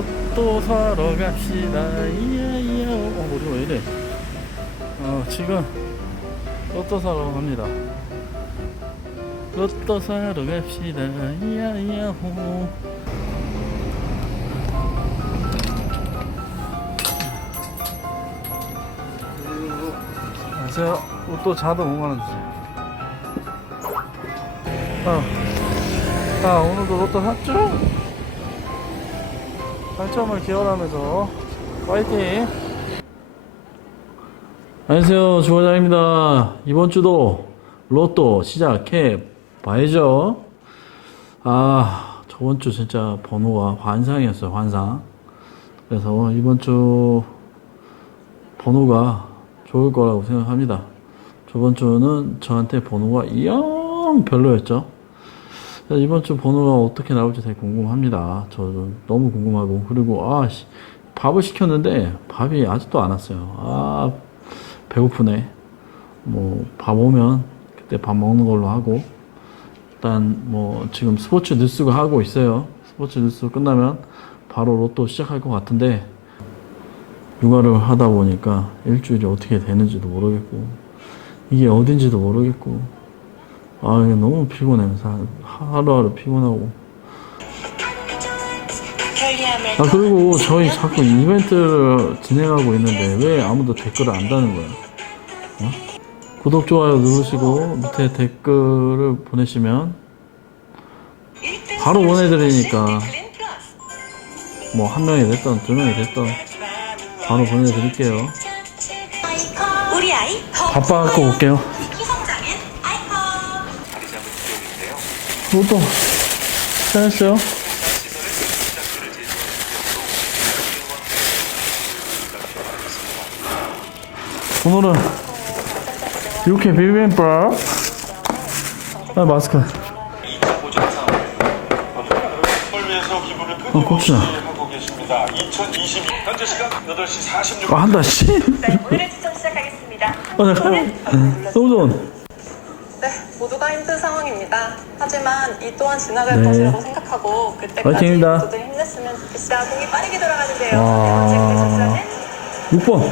로또 사러 갑시다. 이야 이야. 어 머리 왜 이래. 어 지금 로또 사러 갑니다. 로또 사러 갑시다. 이야 이야 호. 안녕하세요. 로또 자동 5만원 주세요 어. 자 오늘도 로또 샀죠? 당첨을 기원하면서 파이팅! 안녕하세요. 주과장입니다. 이번 주도 로또 시작해 봐야죠. 아 저번 주 진짜 번호가 환상이었어요 환상. 그래서 이번 주 번호가 좋을 거라고 생각합니다. 저번 주는 저한테 번호가 영 별로였죠 그래서 이번 주 번호가 어떻게 나올지 되게 궁금합니다. 저도 너무 궁금하고 그리고 아 씨, 밥을 시켰는데 밥이 아직도 안 왔어요. 아 배고프네. 뭐 밥 오면 그때 밥 먹는 걸로 하고 일단 뭐 지금 스포츠 뉴스가 하고 있어요. 스포츠 뉴스 끝나면 바로 로또 시작할 것 같은데 육아를 하다 보니까 일주일이 어떻게 되는지도 모르겠고 이게 어딘지도 모르겠고 아 이게 너무 피곤해요 사- 하루하루 피곤하고. 아 그리고 저희 자꾸 이벤트를 진행하고 있는데 왜 아무도 댓글을 안 다는 거야? 어? 구독 좋아요 누르시고 밑에 댓글을 보내시면 바로 보내드리니까 뭐 한 명이 됐던 두 명이 됐던 바로 보내드릴게요. 더 바빠 갖고 올게요 희성장인 아이콘 로또 잘했어요 오늘은 육회 비빔밥 아 마스크 어, 고추장. 끊임없이 하고 계십니다. 2022 현재 시간 8시 46분. 아 한다 씨 네. 어, 잠깐만 너무 좋은 네, 모두가 힘든 상황입니다. 하지만 이 또한 지나갈 네. 것이라고 생각하고 그때까지 화이팅입니다. 모두들 힘냈으면 좋겠습니다. 공이 빠르게 돌아가주세요. 그 6번 주자는 9번.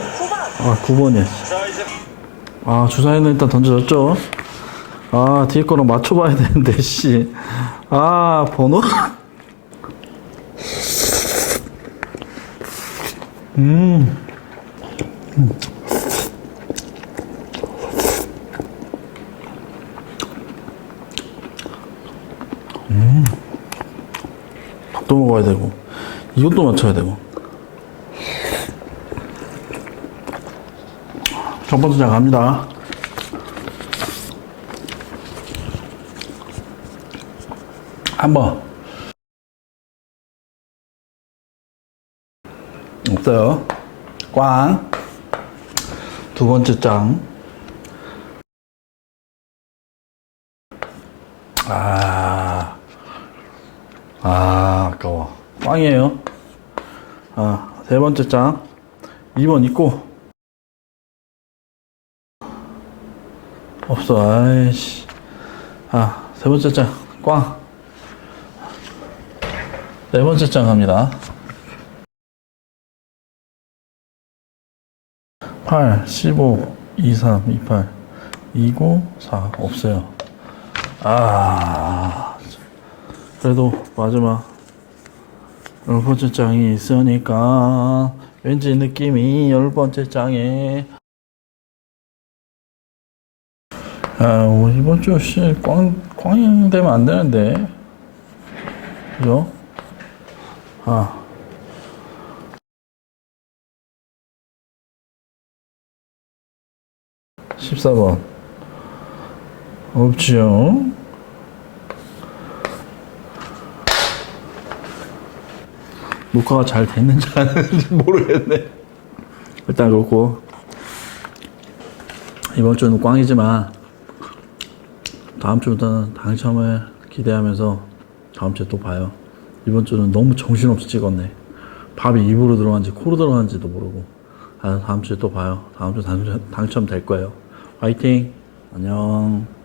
아 9번이야 자, 이제 아 주사위는 일단 던져졌죠 아 뒤에 거랑 맞춰봐야 되는데 씨 아 번호 음. 음. 밥도 먹어야 되고 이것도 맞춰야 되고 첫 번째 장 갑니다. 한 번. 없어요. 꽝. 두 번째 장. 아. 아, 아까워. 꽝이에요. 아, 세 번째 장. 2번 있고. 없어, 아이씨. 아, 세 번째 장, 꽝. 네 번째 장 갑니다. 8, 15, 23, 28, 29, 4. 없어요. 아, 그래도 마지막 열 번째 장이 있으니까 왠지 느낌이 열 번째 장에 아, 뭐 이번 주, 씨, 꽝, 꽝이 되면 안 되는데. 그죠? 아. 십사 번 없지요? 녹화가 잘 됐는지 안 됐는지 모르겠네. 일단 그렇고. 이번 주는 꽝이지만, 다음 주부터는 당첨을 기대하면서 다음 주에 또 봐요. 이번 주는 너무 정신없이 찍었네. 밥이 입으로 들어간지 코로 들어간지도 모르고. 아, 다음 주에 또 봐요. 다음 주 당첨, 당첨될 거예요. 화이팅! 안녕.